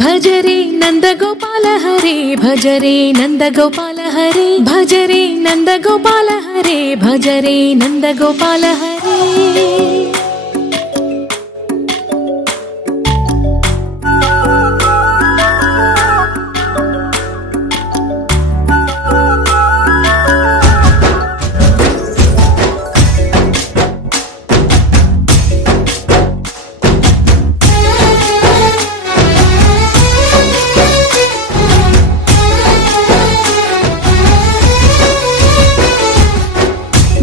भजरे नंदगोपाल हरे भजरे नंदगोपाल हरे भजरे नंदगोपाल हरे भजरे नंदगोपाल हरे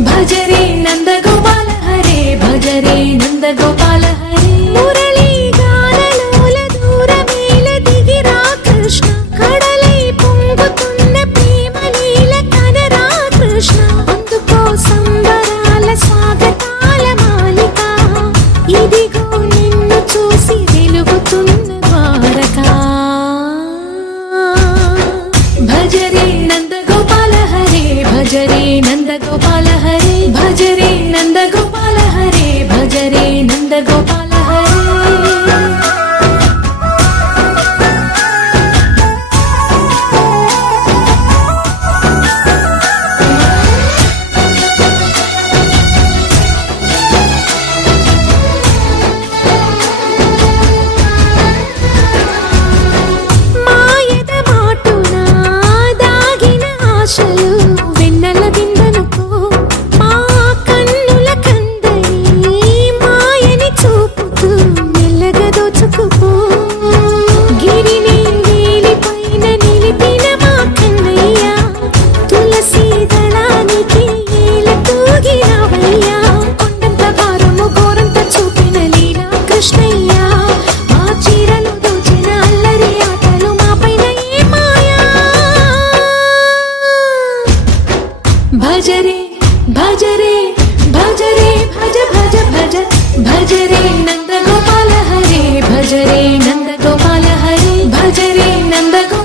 भजरे नंदगोपाल हरे भजरे नंदगोपाल हरे मुरली गानलोल दूरमेल दिगिरा कृष्ण कड़लै పొంగుతున్న ప్రేమలీల కనరా కృష్ణ అందుకో సంబరాల స్వాగతాల మాలిక ఇదిగో నిన్ను చూసి వెలుగుతున్న ద్వారకా भजरे नंदगोपाल हरे भजरे नंदगोपाल हरे भजरे नंदगोपाल हरे भजरे नंदगोपाल हरे भजरे भजरे भजरे भज भज भज भजरे नंदगोपाल हरे भजरे नंदगोपाल हरे भजरे नंदगोपाल